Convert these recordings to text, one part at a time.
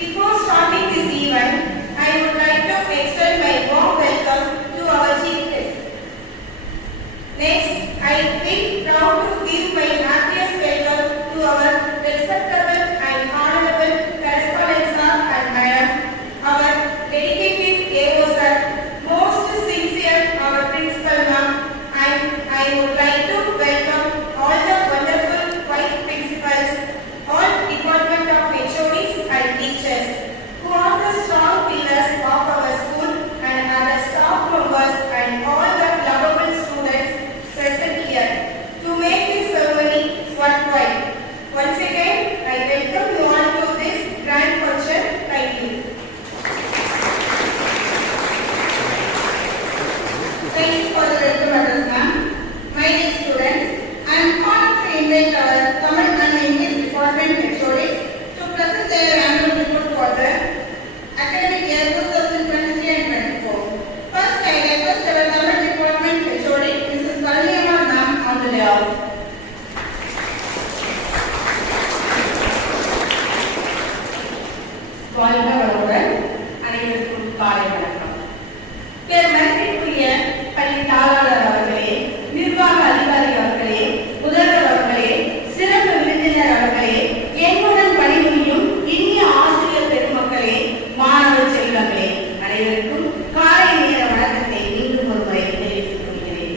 Before starting this event, I would like to extend my warm welcome to our chief guest. Next, I feel proud to give my happiest welcome to our respectable and honorable correspondent sir and madam, our dedicated AO sir, most sincere our principal ma'am, and I would like to welcome all the wonderful vice principals, all department of HODs and teachers, who are the strong pillars of our school, and other staff members and all the lovable students present here to make this ceremony worthwhile. Once again, I welcome you all to this grand function. Thank you. Thank you for the welcome address, ma'am. My dear students, I am honored to invite our Tamil and English department HODs to present their annual report for the academic year 2023 and 24. First, I request our Tamil department HOD, Mrs. Kalniyamma ma'am, on the layout. வாழ்க வளமுடன். அனைவருக்கும் காலை வணக்கம். பெருமதிப்பிற்குரிய பள்ளி தாளாளர் அவர்களே, நிர்வாக அதிகாரி அவர்களே, முதல்வர் அவர்களே, சிறப்பு விருந்தினர் அவர்களே, என்னுடன் பணிபுரியும் இனிய ஆசிரியர் பெருமக்களே, மாணவ செல்வங்களே, அனைவருக்கும் காலை நேர வணக்கத்தை மீண்டும் ஒரு முறை தெரிவித்துக் கொள்கிறேன்.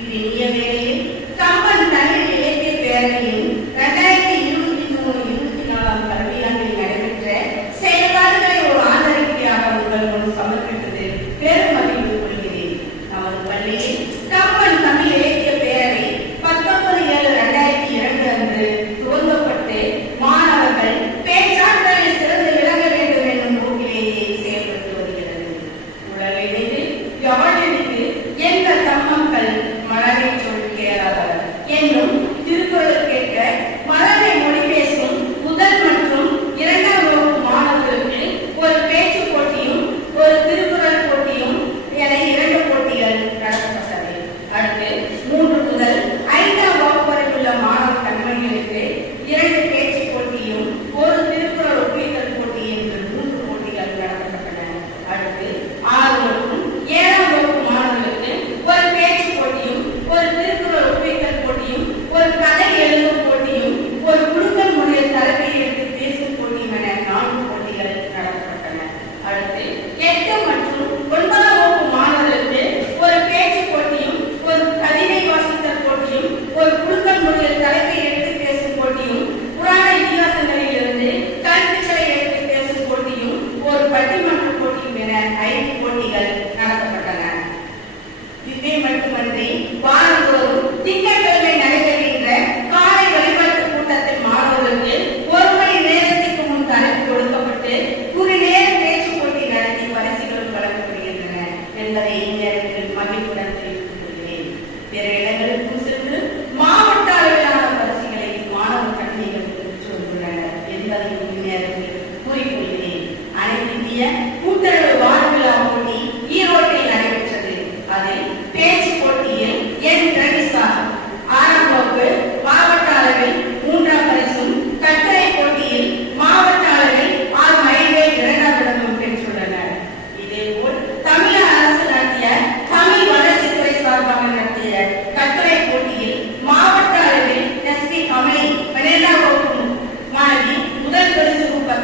இவ்வினிய வேளையில் கம்பன் தமிழ் இலக்கிய பேரணியின் 2023-24 கல்வியாண்டில் நடைபெற்ற செயல்பாடுகளை ஒரு ஆதரிக்கையாக உங்கள் முன் சமர்ப்பிப்பது பெரும் மகிழ்வு கொள்கிறேன். நமது பள்ளியில் கம்பன் தமிழ் இலக்கிய பேரவை 19/7/2002 அன்று துவங்கப்பட்டு மாணவர்கள் பேச்சாற்றலில் சிறந்து விளங்க வேண்டும் என்னும் நோக்கிலேயே செயல்பட்டு வருகிறது. உலகெழுது யாழெழுது என்ற தம்மக்கள் மலரை சொல்கிறார்கள் என்னும் திருக்குறளுக்கேற்ற மலரை மொழி பேசும் முதல் மற்றும் 2ஆம் வகுப்பு மாணவர்களுக்கு ஒரு பேச்சு போட்டியும் ஒரு திருக்குறள் போட்டியும் என 2 போட்டிகள் நடத்தப்பட்டது. அடுத்து 3 முதல் 5ஆம் வகுப்பு வரை உள்ள மாணவ கண்மணிகளுக்கு 2 பேச்சு போட்டியும் ஒரு திருக்குறள் ஒப்பித்தல் போட்டி என்று 3 போட்டிகள் நடத்தப்பட்டன. அடுத்து 6 மற்றும் 7ஆம் வகுப்பு மாணவர்களுக்கு ஒரு பேச்சு போட்டியும் ஒரு திருக்குறள் ஒப்பித்தல் போட்டியும் ஒரு கதை எழுதும் போட்டியும் ஒரு குழுக்கள் முறையில் தலைமை எடுத்து பேசும் போட்டியும் என 4 போட்டிகள் நடத்தப்பட்டன. அடுத்து 8 மற்றும் 9ஆம் வகுப்பு மாணவர்களுக்கு ஒரு பேச்சு போட்டியும் ஒரு கவிதை வாசித்தல் போட்டியும் ஒரு குழுக்கள் முறையில் தலைமை எடுத்து பேசும் போட்டியும் புராண இதிகாசங்களில் இருந்து கருத்துக்களை எடுத்து பேசும் போட்டியும் ஒரு பட்டிமன்ற போட்டியும் என 5 போட்டிகள் நடத்தப்பட்டன. இதுவே மட்டுமன்றி வாரந்தோறும் திங்கட்கிழமை நடைபெறுகின்ற காலை வழிபாட்டு கூட்டத்தில் மாணவர்களுக்கு 1 மணி நேரத்திற்கு முன் தலைப்பு கொடுக்கப்பட்டு ஒரு நேர பேச்சு போட்டி நடத்தி பரிசுகளும் வழங்கப்படுகின்றன என்பதை இந்நேரத்தில் மகிழ்வுடன் தெரிவித்துக் கொள்கிறேன். பிற இடங்களுக்கும் சென்று மாவட்ட அளவிலான பரிசுகளை மாணவ கல்விகள் பெற்று வந்துள்ளனர் என்பதை இந்நேரத்தில் கூறிக்கொள்கிறேன். அனைத்து இந்திய கூட்டுறவு வாரவிழா போட்டி ஈரோட்டில் நடைபெற்றது. அதில் பேச்சு போட்டியில் என் ரவிசா 6ஆம் வகுப்பு மாவட்ட அளவில் 3ஆம் பரிசும், கட்டுரை போட்டியில் மாவட்ட அளவில் ஆர் மயிலை 2ஆம் இடமும் பெற்றுள்ளனர். இதேபோல் தமிழக அரசு நடத்திய தமிழ் வளர்ச்சித்துறை சார்பாக நடத்திய கட்டுரை போட்டியில் மாவட்ட அளவில் SP கமலி 12ஆம் வகுப்பு மாணவி முதல் பரிசு ரூபாய்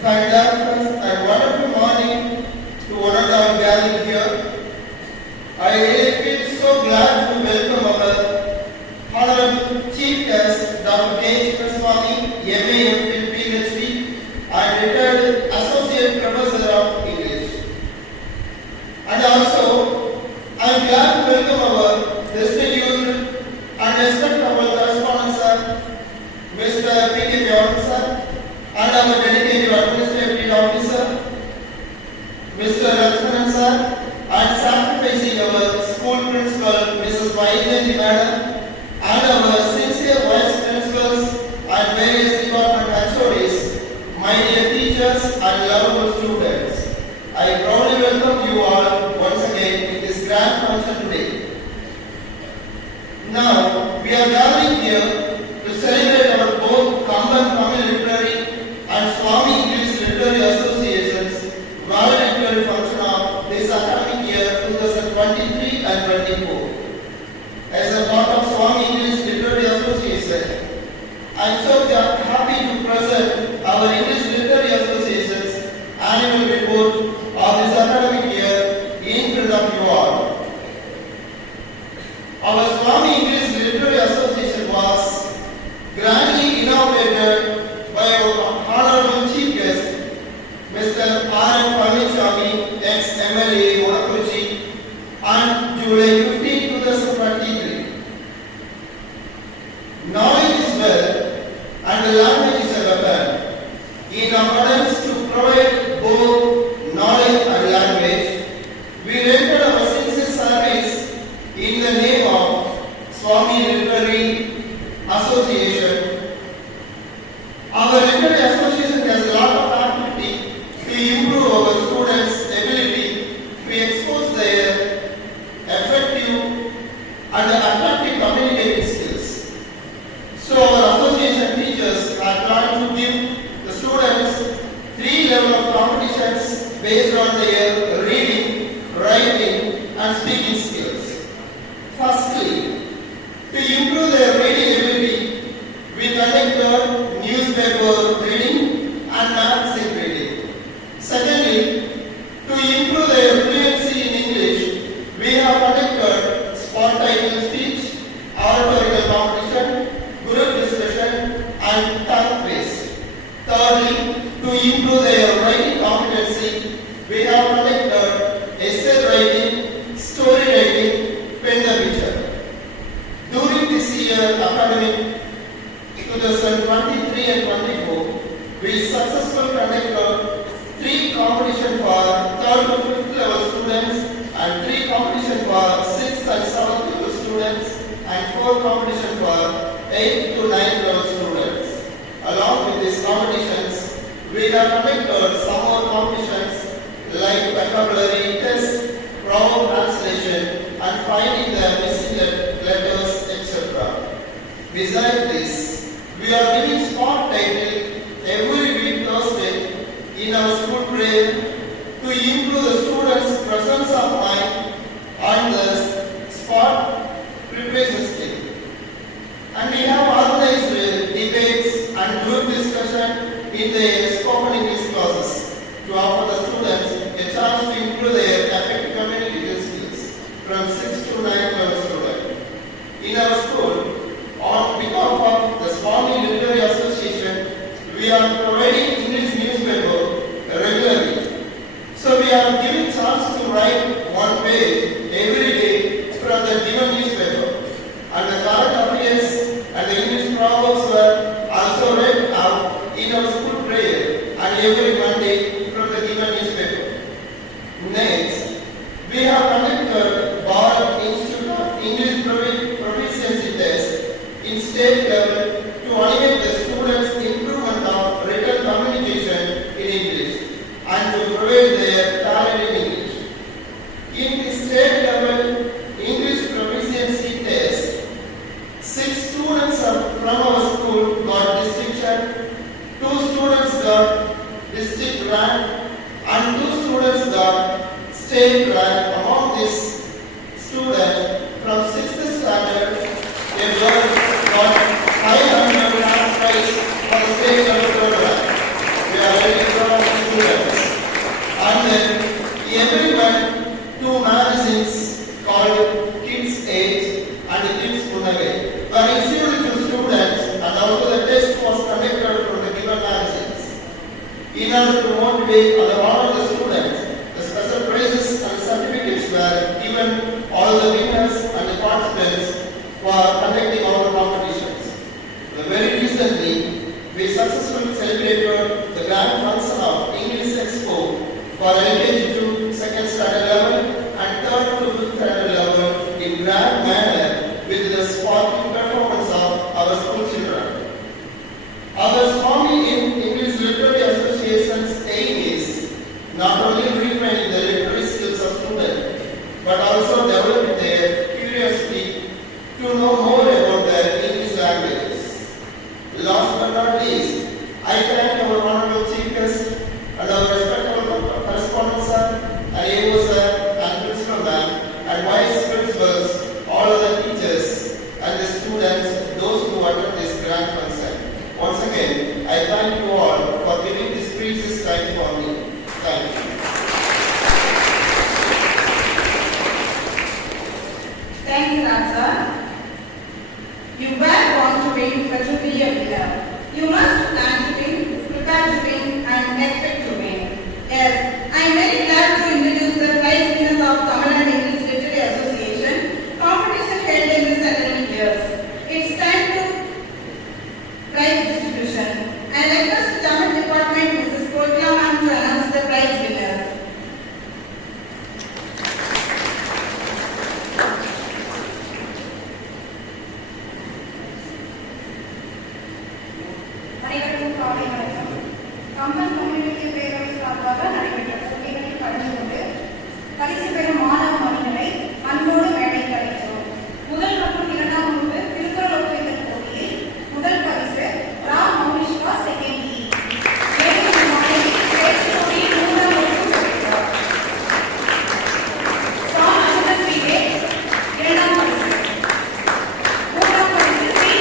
fantastic and wonderful morning to one of our gathering here. I really feel so glad to welcome our Honorable Chief Guest, Dr. K. Chinnaswamy, MA, PhD, and retired Associate Professor of English. And also, I am glad to welcome our distinguished and respectable correspondent sir, Mr. P.K. Jordan sir, and our dedicated administrative officer, Mr. Lakshmanan sir, and sacrificing our school principal, Mrs. Vaidyanti madam, and our sincere vice principals and various department HODs, my dear teachers and lovable students. I proudly welcome you all once again in this grand function today. Now, we are gathering here to celebrate our both Kamban Tamil Literary and Swami English Literary Associations valedictory function of this academic year 2023 and 24. As a part of Swami English Literary Association, I am so happy to present our English Literary Association's annual report of this academic year in front of you all. Our Swami English Literary Association was grandly inaugurated by our Honorable Chief Guest, Mr. R. M. Panichami, ex-MLA, Monakuchi, on July 15, 2023. Knowledge is wealth and the language is a weapon. In accordance to provide both knowledge and language, we rendered our sincere service in the name of Swami Literary Association. Our Literary Association has a lot of activity to improve our students' ability to expose their effective and attractive communicating skills. So our association teachers are trying to give the students 3 levels of competitions based on their reading, writing and speaking skills. Firstly, to improve their reading ability, we conducted newspaper reading and magazine reading. Secondly, to improve their fluency in English, we have conducted spontaneous speech, oratorical competition, group discussion and tongue quiz. Thirdly, to improve their writing competency, we have conducted essay writing, story writing, pen the picture. During this year academic 2023 and 24, we successfully conducted 3 competitions for 3rd to 5th level students and 3 competitions for 6th and 7th level students and 4 competitions for 8th to 9th level students. Along with these competitions, we have conducted some more competitions like vocabulary test, proper translation and finding the missing letters, etc. Besides this, we are giving spot title every week Thursday in our school prayer to improve the students' presence of mind and the spot preparation skill. And we have organized debates and group discussion in the spoken English classes to offer the students a chance to improve their effective communication skills from 6th to 9th level students. In our school, on behalf of the Swami Literary Association, we are providing English newspaper regularly. So we are giving chance to write 1 page every day from the given newspaper. And the current affairs and the English proverbs were also read out in our school prayer and every Monday from the given newspaper. Next, we have conducted Bharat Institute of English Proficiency Test in state level to animate the students' improvement of written communication in English and to provide their talent in English. In the state level English Proficiency Test, 6 students from our school got distinction, 2 students got district rank and 2 students got state rank. Among these students from 6th standard, a girl got 500 rank prize for the state level program. We are very proud order to motivate and honor the students, the special prizes and certificates were given all the winners and the participants for conducting all the competitions. Very recently, we successfully celebrated the grand function of English Expo for LKG to second standard level and third to fifth standard level in grand manner with the sparkling performance of our school children. Our Swami in English Literary Association's aim is not only refining the literary skills of students, but also developing their curiosity to know more about the English languages. Last but not least, I thank our honorable chief guest and our respectful correspondent sir, and AO sir, and principal ma'am, and vice principals, all other teachers, and the students, those who attend this grand function. Once again, I thank you all for giving this precious time for me. Thank you. Thanks, Raj sir. You were born to win, but to be a winner. You must plan to win, prepare to win, and expect to win. Yes, I am very glad to introduce the prize winners of Tamil Nadu English Literary Association competition held in this academic year. It's time to prize distribution. I request the Tamil Department, Mrs. Kolkla ma'am, to announce the prize winners. அனைவருக்கும் காலை வணக்கம். கம்பன் கம்யூனிட்டி பேரவை சார்பாக நடைபெற்ற போட்டிகளில் கலந்து கொண்டு பரிசு பெறும் மாணவ மணிகளை அன்போடு மேடைக்கு அழைக்கிறோம். முதல் மற்றும் இரண்டாம் வகுப்பு திருக்குறள் ஒப்புதல் போட்டியில் முதல் பரிசு ரா மௌனிஷ்வா செகண்ட் டி. மேலும் மாணவி பேச்சு போட்டியில் மூன்றாம் வகுப்பு பெற்றார். சா அனுதன் பிகே இரண்டாம் பரிசு. மூன்றாம் பரிசு சி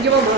இங்கே வாமா